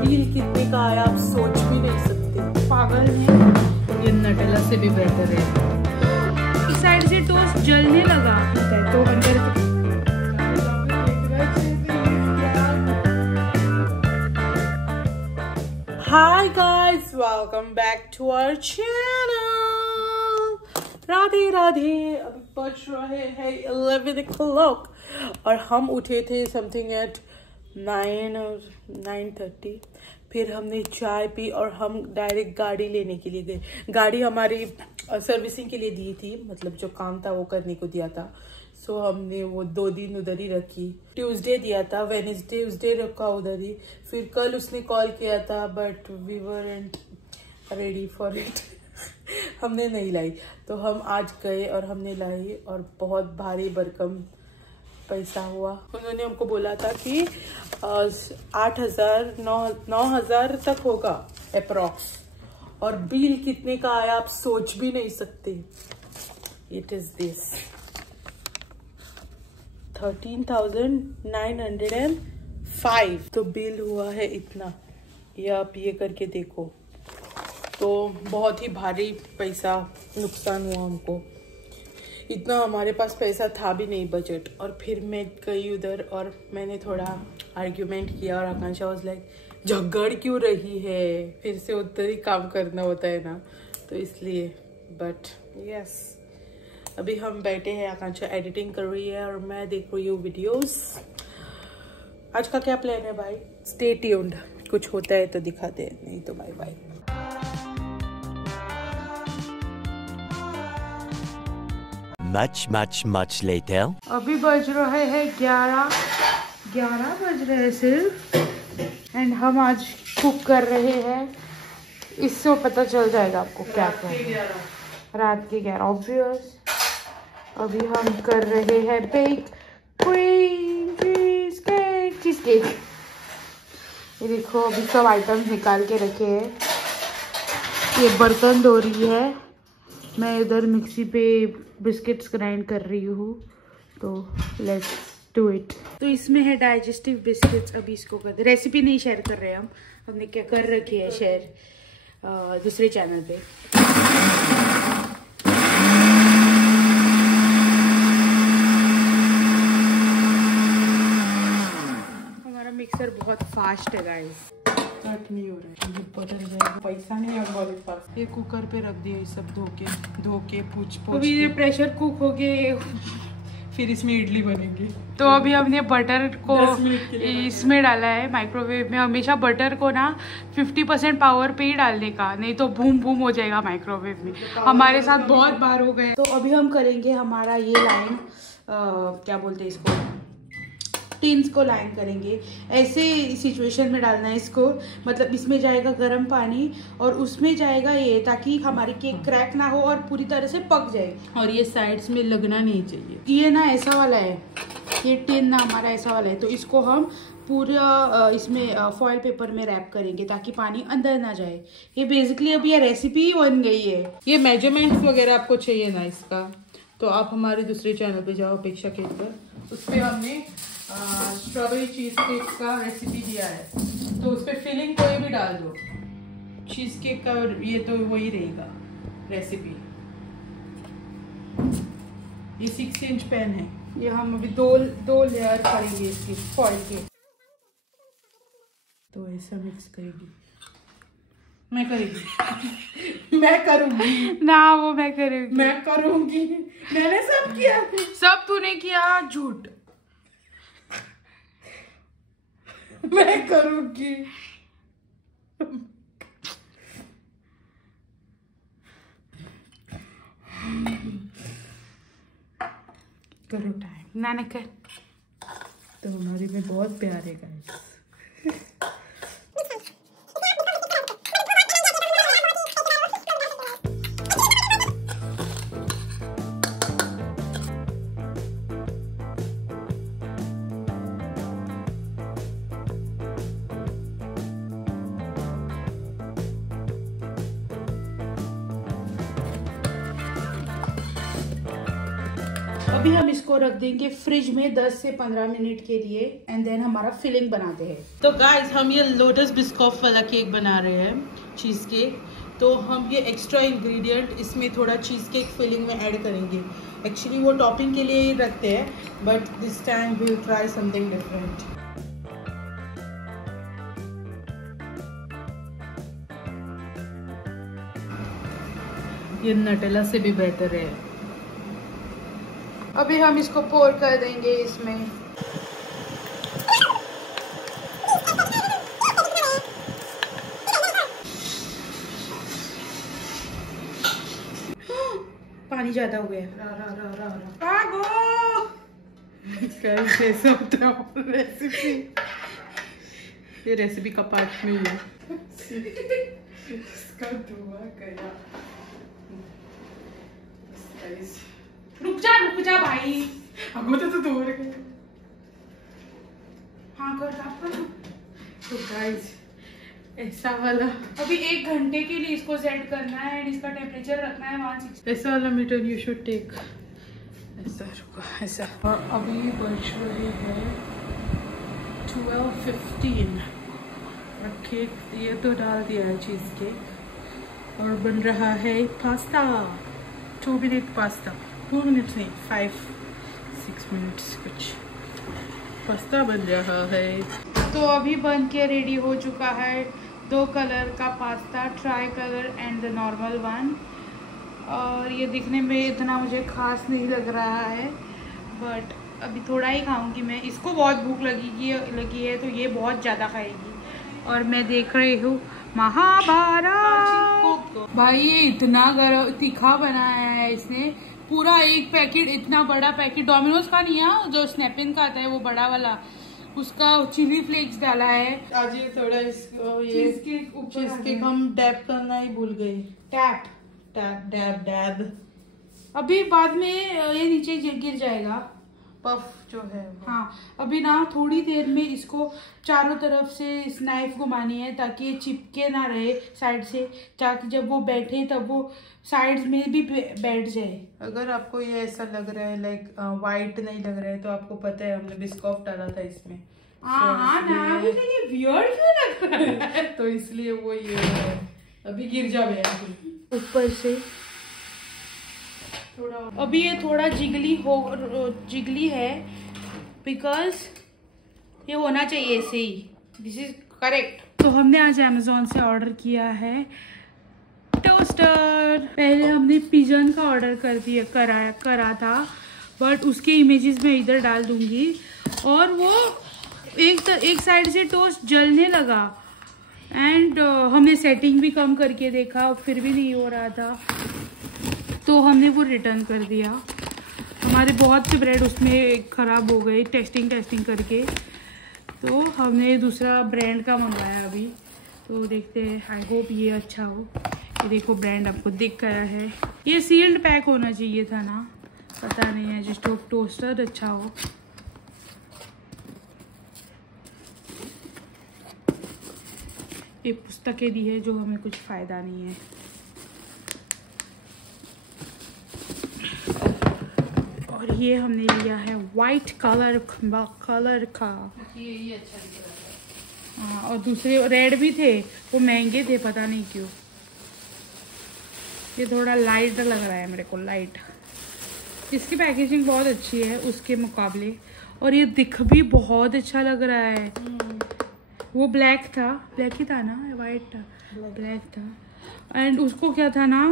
Bill कितने का आया आप सोच भी नहीं सकते, पागल है। ये नटेला से भी बेहतर है। इस साइड से टोस्ट जलने लगा तो अंदर Hi guys, welcome back to our channel. Radhe Radhe. अभी बज रहे हैं 11 o'clock और हम उठे थे समथिंग एट 9:30। फिर हमने चाय पी और हम डायरेक्ट गाड़ी लेने के लिए गए। गाड़ी हमारी सर्विसिंग के लिए दी थी, मतलब जो काम था वो करने को दिया था। सो हमने वो 2 दिन उधर ही रखी। ट्यूसडे दिया था, वेडनेसडे उसडे रखा उधर ही। फिर कल उसने कॉल किया था but we weren't ready for it. हमने नहीं लाई, तो हम आज गए और हमने लाई और बहुत भारी भरकम पैसा हुआ। उन्होंने हमको बोला था कि 8,000 9,000 तक होगा अप्रॉक्स, और बिल कितने का आया आप सोच भी नहीं सकते। इट इज दिस 13,905 तो बिल हुआ है इतना। ये आप ये करके देखो, तो बहुत ही भारी पैसा नुकसान हुआ हमको। इतना हमारे पास पैसा था भी नहीं बजट। और फिर मैं गई उधर और मैंने थोड़ा आर्ग्यूमेंट किया और आकांक्षा वाज लाइक झगड़ क्यों रही है, फिर से उधर ही काम करना होता है ना, तो इसलिए। बट यस, अभी हम बैठे हैं, आकांक्षा एडिटिंग कर रही है और मैं देख रही हूँ वीडियोस। आज का क्या प्लान है भाई? स्टे ट्यून्ड, कुछ होता है तो दिखाते हैं, नहीं तो बाय बाय। Much later. अभी बज रहे हैं 11 बज रहे हैं सिर्फ। एंड हम आज कुक कर रहे हैं। इससे पता चल जाएगा आपको क्या क्या है। रात के 11 ऑब्वियस। अभी हम कर रहे हैं बेक क्रीम चीज केक। ये देखो, अभी सब आइटम्स निकाल के रखे हैं। ये बर्तन धो रही है, मैं इधर मिक्सी पे बिस्किट्स ग्राइंड कर रही हूँ। तो लेट्स डू इट। तो इसमें है डाइजेस्टिव बिस्किट्स। अभी इसको कर रेसिपी नहीं शेयर कर रहे हम, हमने क्या कर रखी है शेयर दूसरे चैनल पे। हमारा मिक्सर बहुत फास्ट है गाइस। कट नहीं हो रहा है, बदल जाएगा, पैसा नहीं है हमारे पास। ये कुकर पे रख दिया, ये सब धो के पूछ अभी ये प्रेशर कुक हो गए। फिर इसमें इडली बनेगी। तो अभी हमने बटर को इसमें डाला है माइक्रोवेव में। हमेशा बटर को ना 50% पावर पे ही डालने का, नहीं तो बूम बूम हो जाएगा माइक्रोवेव में। हमारे साथ बहुत बार हो गए। तो अभी हम करेंगे हमारा ये लाइन, क्या बोलते हैं इसको, टिन्स को लाइन करेंगे। ऐसे सिचुएशन में डालना है इसको, मतलब इसमें जाएगा गर्म पानी और उसमें जाएगा ये, ताकि हमारी केक क्रैक ना हो और पूरी तरह से पक जाए। और ये साइड्स में लगना नहीं चाहिए। ये ना ऐसा वाला है, ये टिन ना हमारा ऐसा वाला है। तो इसको हम पूरा इसमें फॉइल पेपर में रैप करेंगे ताकि पानी अंदर ना जाए। ये बेसिकली अभी ये रेसिपी बन गई है। ये मेजरमेंट्स वगैरह आपको चाहिए ना इसका, तो आप हमारे दूसरे चैनल पे जाओ, अपेक्षा केक पर। उस पर हमने स्ट्रॉबेरी चीज केक का रेसिपी दिया है, तो उस पर फिलिंग कोई भी डाल दो। चीज केक का ये तो वही रहेगा रेसिपी। ये 6 इंच पेन है। ये हम अभी दो लेयर करेंगे इसकी फॉइल के। तो ऐसा मिक्स करेगी, मैं करूंगी ना, वो मैं करूंगी। मैंने सब किया। सब तूने किया, झूठ। मैं करूंगी। करो टाइम ना कर। तो हमारे में बहुत प्यार है गाइस। अभी हम इसको रख देंगे फ्रिज में 10 से 15 मिनट के लिए एंड देन हमारा फिलिंग बनाते हैं। तो गाइस हम ये लोटस बिस्कॉफ वाला केक बना रहे हैं, चीज़ केक। तो हम ये एक्स्ट्रा इंग्रेडिएंट इसमें थोड़ा चीज़ केक फिलिंग में ऐड करेंगे। एक्चुअली वो टॉपिंग के लिए ही रखते हैं, but this time we will try something different. ये नटेला से भी बेहतर है। अभी हम इसको पोर कर देंगे इसमें। पानी ज्यादा हो गया। कैसे होता है रेसिपी? ये रेसिपी का पार्ट में है। इसका धुआं गया। रुक जा भाई। अब तो दूर गए। हाँ कर। तो गाइस ऐसा वाला अभी 1 घंटे के लिए इसको सेट करना है एंड इसका टेम्परेचर रखना है 160। ऐसा वाला मीटर यू शुड टेक। ऐसा रुका ऐसा। और अभी बज रहे हैं 12:15 और केक ये तो डाल दिया है चीज़ केक और बन रहा है पास्ता। 2 मिनट पास्ता, 2 मिनट्स नहीं 5-6 मिनट्स कुछ पास्ता बन रहा है। तो अभी बन के रेडी हो चुका है 2 कलर का pasta, try colour and the normal one. और ये दिखने में इतना मुझे खास नहीं लग रहा है, बट अभी थोड़ा ही खाऊंगी मैं। इसको बहुत भूख लगी है तो ये बहुत ज़्यादा खाएगी। और मैं देख रही हूँ महाभारत। भाई ये इतना तीखा बनाया है इसने, पूरा एक पैकेट, इतना बड़ा पैकेट। डोमिनोज का नहीं है, जो स्नैपिन का आता है वो बड़ा वाला, उसका चिली फ्लेक्स डाला है। आज ये थोड़ा इसको ये चीज केक हम डैब करना ही भूल गए। Tap tap dab dab. अभी बाद में ये नीचे गिर जाएगा पफ जो है वो। हाँ अभी ना थोड़ी देर में इसको चारों तरफ से इस नाइफ घुमानी है ताकि ये चिपके ना रहे साइड से, ताकि जब वो बैठे तब वो साइड्स में भी बैठ जाए। अगर आपको ये ऐसा लग रहा है लाइक वाइट नहीं लग रहा है तो आपको पता है हमने बिस्कॉफ डाला था इसमें। हाँ ना ये वियर्ड क्यों लग रहा है? तो इसलिए वो ये है। अभी गिर जाए ऊपर से थोड़ा। अभी ये थोड़ा जिगली है बिकॉज ये होना चाहिए ऐसे ही। This is correct. तो हमने आज अमेजोन से ऑर्डर किया है टोस्टर। पहले हमने पिजन का ऑर्डर करा था, बट उसके इमेजेस मैं इधर डाल दूंगी। और वो एक साइड से टोस्ट जलने लगा एंड हमने सेटिंग भी कम करके देखा, फिर भी नहीं हो रहा था, तो हमने वो रिटर्न कर दिया। हमारे बहुत से ब्रेड उसमें ख़राब हो गए टेस्टिंग करके, तो हमने दूसरा ब्रांड का मंगाया अभी। तो देखते हैं, आई होप ये अच्छा हो। ये देखो ब्रांड आपको दिख गया है। ये सील्ड पैक होना चाहिए था ना, पता नहीं है। जिस टोस्टर अच्छा हो। ये पुस्तकें दी है जो हमें कुछ फ़ायदा नहीं है। और ये हमने लिया है वाइट कलर का। ये अच्छा दिख रहा है। हाँ, और दूसरे रेड भी थे, वो महंगे थे पता नहीं क्यों। ये थोड़ा लाइट लग रहा है मेरे को, लाइट। इसकी पैकेजिंग बहुत अच्छी है उसके मुकाबले, और ये दिख भी बहुत अच्छा लग रहा है। वो ब्लैक ही था ना, वाइट था, ब्लैक था। एंड उसको क्या था ना,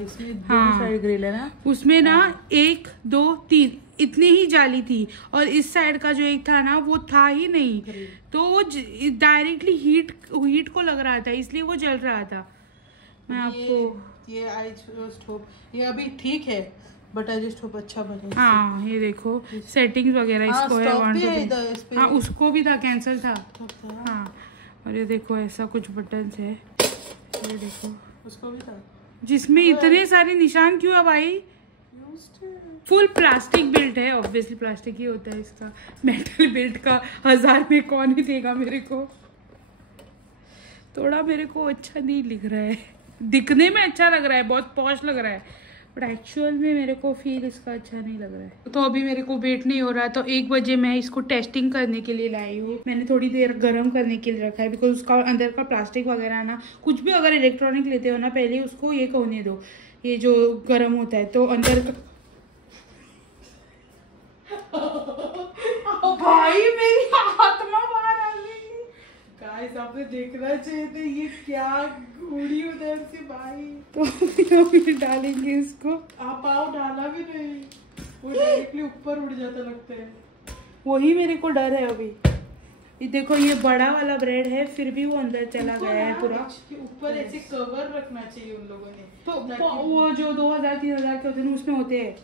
इसमें दोनों साइड ग्रिल है ना, उसमें ना 1 2 3 इतनी ही जाली थी, और इस साइड का जो एक था ना वो था ही नहीं, तो वो डायरेक्टली हीट को लग रहा था, इसलिए वो जल रहा था। मैं आपको ये आई जस्ट होप ये अभी ठीक है, बट आई जस्ट होप अच्छा बने। हाँ ये देखो सेटिंग्स वगैरह इसको है। हाँ उसको भी था, कैंसिल था। हाँ और ये देखो ऐसा कुछ बटन्स है, ये देखो उसको भी था, जिसमें इतने सारे निशान क्यों है भाई? फुल प्लास्टिक बिल्ट है, ऑब्वियसली प्लास्टिक ही होता है इसका। मेटल बिल्ट का 1000 में कौन ही देगा मेरे को। थोड़ा मेरे को अच्छा नहीं लिख रहा है, दिखने में अच्छा लग रहा है, बहुत पॉश लग रहा है, बट एक्चुअल में मेरे को फील इसका अच्छा नहीं लग रहा है। तो अभी मेरे को वेट नहीं हो रहा, तो 1 बजे मैं इसको टेस्टिंग करने के लिए लाई हूँ। मैंने थोड़ी देर गर्म करने के लिए रखा है, बिकॉज उसका अंदर का प्लास्टिक वगैरह ना, कुछ भी अगर इलेक्ट्रॉनिक लेते हो ना, पहले उसको ये होने दो, ये जो गर्म होता है तो अंदर का भाई मेरी आत्मा बाहर आ गई। गाइस आपने देखना चाहिए था ये क्या घूरी उधर से भाई। तो अभी डालेंगे इसको। आप पाव डाला भी नहीं, वो डायरेक्टली ऊपर उड़ जाता लगता है। वही मेरे को डर है अभी। ये देखो ये बड़ा वाला ब्रेड है, फिर भी वो अंदर चला गया है पूरा। ऊपर ऐसे कवर रखना चाहिए उन लोगों ने, तो वो जो 2000-3000 के होते हैं उसमें होते हैं।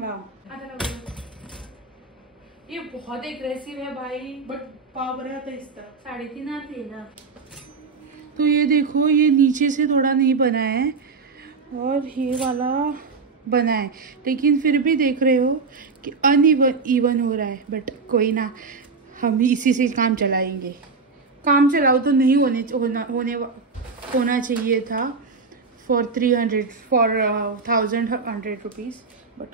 हाँ ये बहुत एग्रेसिव है भाई, बट पाव रहा था इस तरह 3.5 आते हैं ना। तो ये देखो ये नीचे से थोड़ा नहीं बना है और ये वाला बना है, लेकिन फिर भी देख रहे हो कि अनइवन हो रहा है। बट कोई ना, हम इसी से काम चलाएंगे। काम चलाओ तो नहीं होना चाहिए था फॉर 1000 रुपीज़, बट